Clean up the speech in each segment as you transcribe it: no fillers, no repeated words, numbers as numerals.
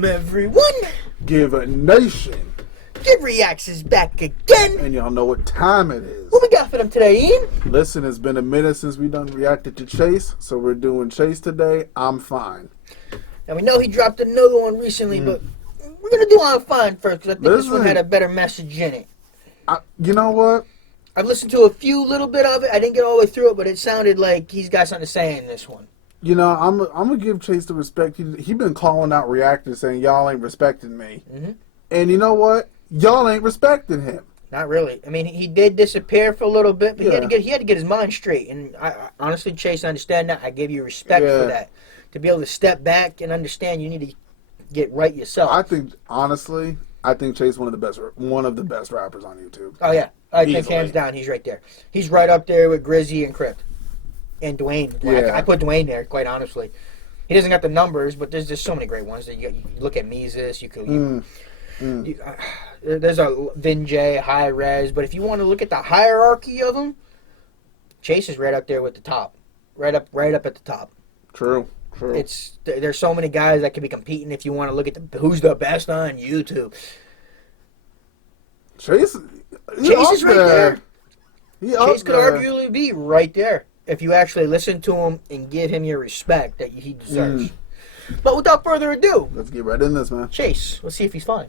Welcome everyone. Gvination. Giv Reacts is back again. And y'all know what time it is. What we got for them today, Ian? Listen, it's been a minute since we done reacted to Chvse, so we're doing Chvse today. I'm fine. Now we know he dropped another one recently, but we're gonna do I'm Fine first because I think this one had a better message in it. You know what? I've listened to a few little bit of it. I didn't get all the way through it, but it sounded like he's got something to say in this one. You know, I'm gonna give Chvse the respect. He been calling out reactors saying y'all ain't respecting me, and you know what? Y'all ain't respecting him. Not really. I mean, he did disappear for a little bit, but he had to get his mind straight. And I honestly, Chvse, I understand that. I give you respect for that. To be able to step back and understand, you need to get right yourself. I think Chvse one of the best rappers on YouTube. Oh yeah, I think hands down he's right there. He's right up there with Grizzy and Crypt and Dwayne. I put Dwayne there, quite honestly. He doesn't got the numbers, but there's just so many great ones. You look at Mises, there's a Vin J, High Res, but if you want to look at the hierarchy of them, Chvse is right up there with the top, right up at the top. True. There's so many guys that could be competing. If you want to look at who's the best on YouTube, Chvse is right there. Chvse could arguably arguably be right there if you actually listen to him and give him your respect that he deserves. But without further ado, let's get right in this, man. Chvse, let's see if he's fine.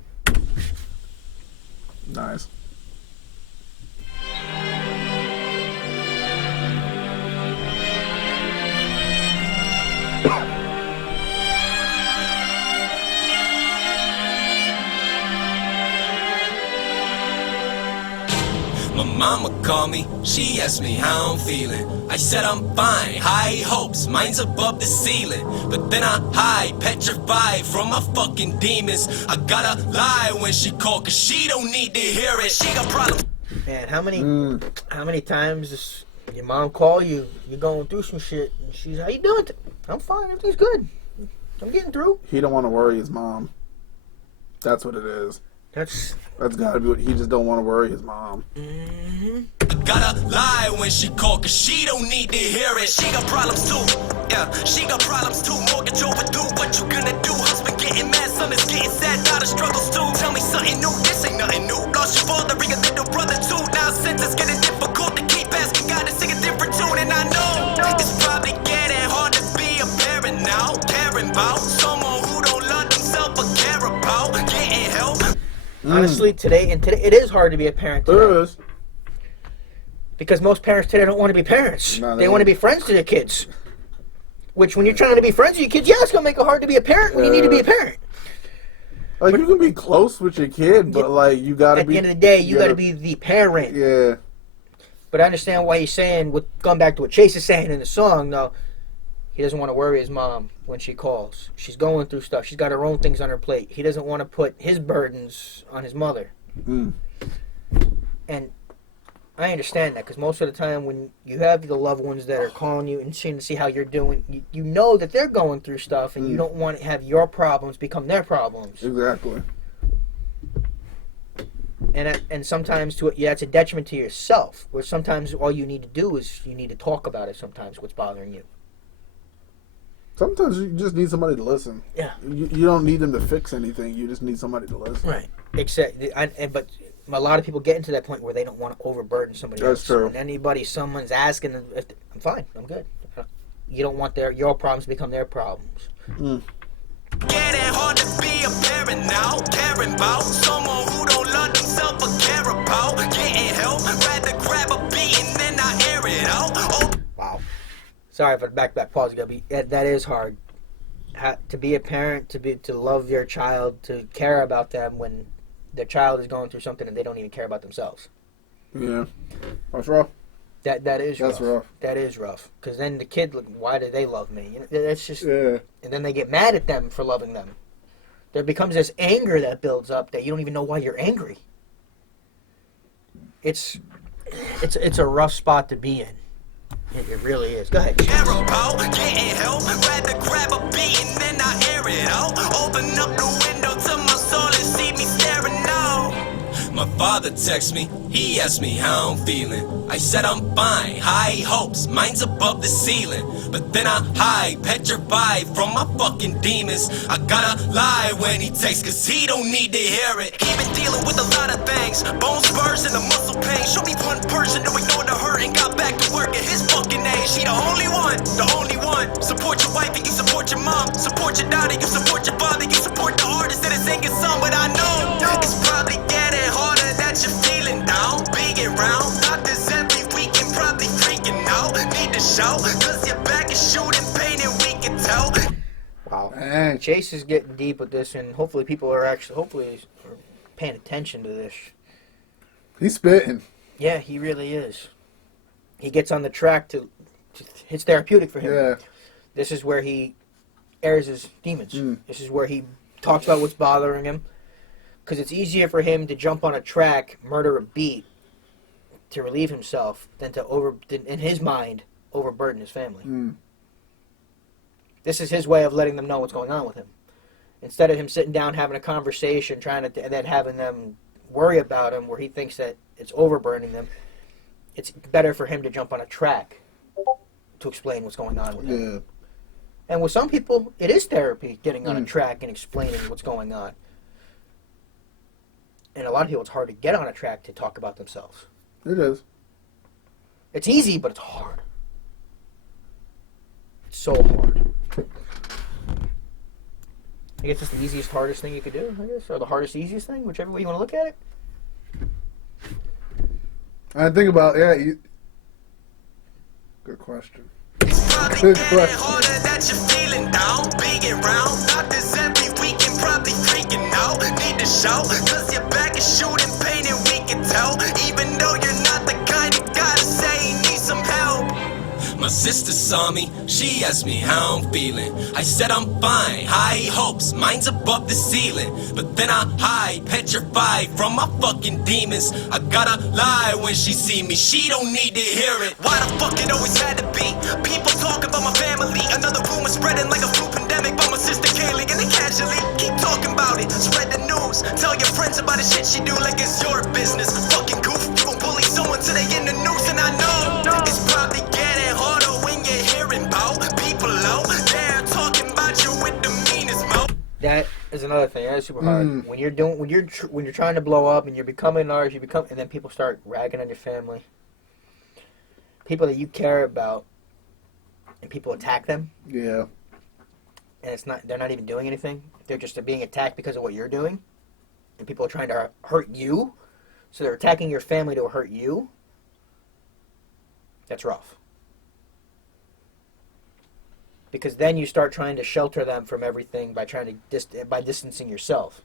Nice. My mama called me, she asked me how I'm feeling. I said I'm fine, high hopes, mine's above the ceiling. But then I hide, petrified from my fucking demons. I gotta lie when she call, cause she don't need to hear it. She got problems. Man, how many times does your mom call you, you're going through some shit, and she's, how you doing? I'm fine, everything's good. I'm getting through. He don't want to worry his mom. That's what it is. That's gotta be what he just don't want to worry his mom. I gotta lie when she call, cause she don't need to hear it. She got problems too, yeah, she got problems too. Mortgage overdue, what you gonna do? Husband getting mad, son is getting sad, daughter struggles too. Tell me something new, this ain't nothing new. Lost your father, bring a little brother too. Now since it's getting difficult to keep asking God to sing a different tune. And I know it's probably getting hard to be a parent now. Caring about someone who don't love themselves but care about getting help. Honestly, today it is hard to be a parent today. There is. Because most parents today don't want to be parents. They want to be friends to their kids. Which, when you're trying to be friends with your kids, it's going to make it hard to be a parent when you need to be a parent. Like, you can be close with your kid, but, like, you got to be... At the end of the day, you got to be the parent. Yeah. But I understand why he's saying, going back to what Chvse is saying in the song, though, he doesn't want to worry his mom when she calls. She's going through stuff. She's got her own things on her plate. He doesn't want to put his burdens on his mother. And I understand that, because most of the time when you have the loved ones that are calling you and seeing to see how you're doing, you know that they're going through stuff, and you don't want to have your problems become their problems. Exactly. And sometimes that's a detriment to yourself, where sometimes all you need to do is you need to talk about it sometimes, what's bothering you. Sometimes you just need somebody to listen. Yeah. You don't need them to fix anything. You just need somebody to listen. Right. But a lot of people get into that point where they don't want to overburden somebody else. That's true. And someone's asking, I'm fine, I'm good. You don't want your problems to become their problems. Getting hard to be a parent now. Caring about someone who don't love themselves but care about getting help. Rather grab a beating than I air it out. Oh. Wow. Sorry for the back pause. That is hard. To be a parent, to love your child, to care about them when their child is going through something and they don't even care about themselves. Yeah. That's rough. That is rough. That's rough. That is rough. Because then the kid, why do they love me? That's just... Yeah. And then they get mad at them for loving them. There becomes this anger that builds up that you don't even know why you're angry. It's a rough spot to be in. It really is. Go ahead. Getting help, rather grab a beating than I air it out. Open up the window to my soul and see me staring out. My father texts me, he asked me how I'm feeling. I said I'm fine, high hopes, mine's above the ceiling. But then I hide, petrified from my fucking demons. I gotta lie when he texts, cause he don't need to hear it. He been dealing with a lot of things, bone spurs and the muscle pain. Show me one person who ignored the hurt and got back to work at his fucking age. She the only one, the only one. Support your wife and you support your mom. Support your daughter, you support your father. You support the artist that is singing song. But I know it's probably getting harder that you're feeling down. Being round, not this every weekend, probably freaking out. Need to show, cause your back is shooting pain and we can tell. Wow. Man. Chase is getting deep with this, and hopefully people are paying attention to this. He's spitting. Yeah, he really is. He gets on the track to it's therapeutic for him. Yeah. This is where he airs his demons. This is where he talks about what's bothering him. Because it's easier for him to jump on a track, murder a beat, to relieve himself, than in his mind, overburden his family. This is his way of letting them know what's going on with him. Instead of him sitting down having a conversation, and then having them worry about him, where he thinks that it's overburdening them, it's better for him to jump on a track to explain what's going on with him. Yeah. And with some people, it is therapy, getting on a track and explaining what's going on. And a lot of people, it's hard to get on a track to talk about themselves. It is. It's easy, but it's hard. It's so hard. I guess it's the easiest, hardest thing you could do, I guess. Or the hardest, easiest thing, whichever way you want to look at it. I think about, good question. It's probably Good getting question. harder that you're feeling down. Being round, not this every weekend, probably freaking out. Need to show, cause your back is shooting pain and we can tell. Even though you're not the kind of guy to say you need some help. My sister saw me, she asked me how I'm feeling. I said I'm fine, high hopes, mine's above the ceiling. But then I hide, petrified from my fucking demons. I gotta lie when she see me, she don't need to hear it. Why the fuck it always had to be? People talk about my family, another rumor spreading like a flu pandemic. But my sister Kaylee and they casually keep talking about it. Spread the news, tell your friends about the shit she do like it's your business. Fucking goof, you gon' bully someone till they in the news. And I know it's probably getting harder when you're hearing about people out there talking about you with the meanest mouth. That is another thing. That's super hard. When you're trying to blow up and you're becoming an artist, and then people start ragging on your family, people that you care about, and people attack them, Yeah. and they're not even doing anything. They're just being attacked because of what you're doing, and people are trying to hurt you, so they're attacking your family to hurt you. That's rough. Because then you start trying to shelter them from everything by by distancing yourself.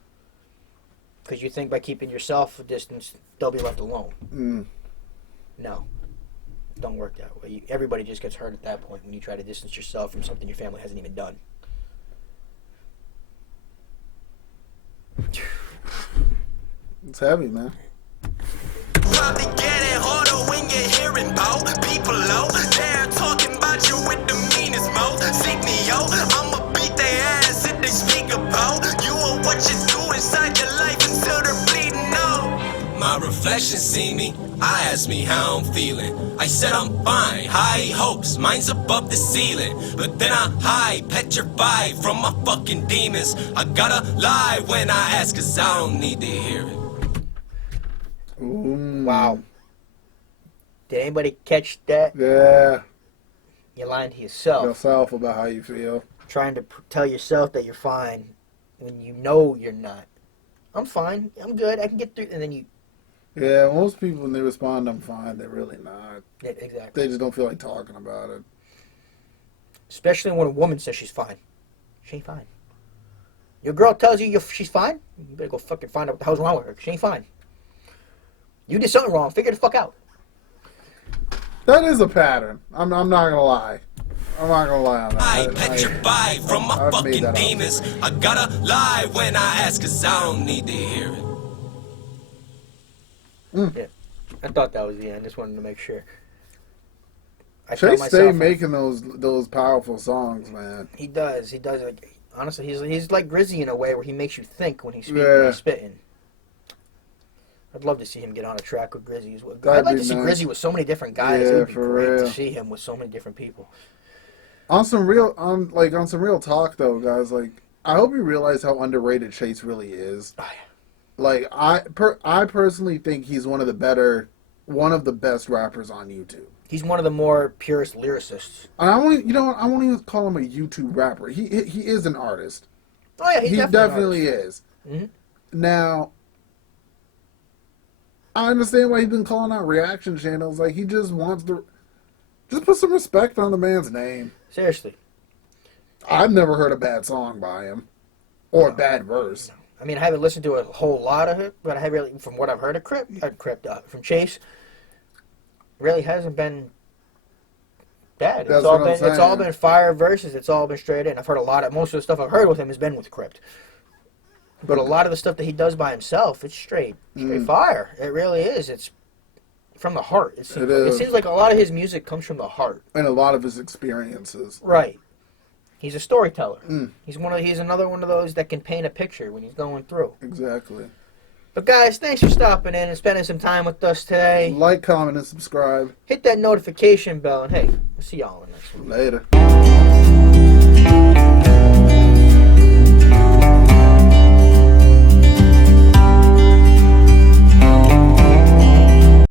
Because you think by keeping yourself a distance, they'll be left alone. No. Don't work that way. Everybody just gets hurt at that point when you try to distance yourself from something your family hasn't even done. It's heavy, man. Probably getting harder when you're hearing about people out there talking about you with the meanest mouth. Seek me out, I'ma beat their ass if they speak about you or what you do inside your life until they're bleeding out. My reflection see me, I asked me how I'm feeling. I said I'm fine, high hopes, mine's above the ceiling. But then I hide, petrified from my fucking demons. I gotta lie when I ask, cause I don't need to hear it. Wow. Did anybody catch that? Yeah. You're lying to yourself. Yourself about how you feel. Trying to tell yourself that you're fine when you know you're not. I'm fine. I'm good. I can get through. And then you... Yeah, most people, when they respond, I'm fine, they're really not. Yeah, exactly. They just don't feel like talking about it. Especially when a woman says she's fine. She ain't fine. Your girl tells you she's fine, you better go fucking find out what the hell's wrong with her. She ain't fine. You did something wrong. Figure the fuck out. That is a pattern. I'm not gonna lie. I'm not gonna lie on that. I petrified from my I've made fucking that up. demons. I gotta lie when I ask, cause I don't need to hear it. Yeah. I thought that was the end. Just wanted to make sure. I Chase felt stay myself- making those powerful songs, man. He does. He does. Like, honestly, he's like Grizzy in a way where he makes you think when he's Yeah. spitting. I'd love to see him get on a track with Grizzy as well. That'd I'd like be to see nice. Grizzy with so many different guys. Yeah, It would be for great real. to see him with so many different people. On some real talk though, guys, like I hope you realize how underrated Chase really is. Oh, yeah. Like I personally think he's one of the best rappers on YouTube. He's one of the more purest lyricists. And I won't even call him a YouTube rapper. He is an artist. Oh yeah, he's He definitely an artist. is. Mhm. Now, I understand why he's been calling out reaction channels. Like he just wants to just put some respect on the man's name. Seriously. I've never heard a bad song by him or a bad verse. I mean, I haven't listened to a whole lot of it, but I have really, from what I've heard of from Chase, really hasn't been bad. That's what I'm It's all saying. been fire verses. It's all been straight in. I've heard most of the stuff I've heard with him has been with Crypt. But a lot of the stuff that he does by himself, it's straight fire. It really is. It's from the heart. It seems like a lot of his music comes from the heart. And a lot of his experiences. Right. He's a storyteller. He's another one of those that can paint a picture when he's going through. Exactly. But guys, thanks for stopping in and spending some time with us today. Like, comment, and subscribe. Hit that notification bell, and hey, we'll see y'all in the next one. Later.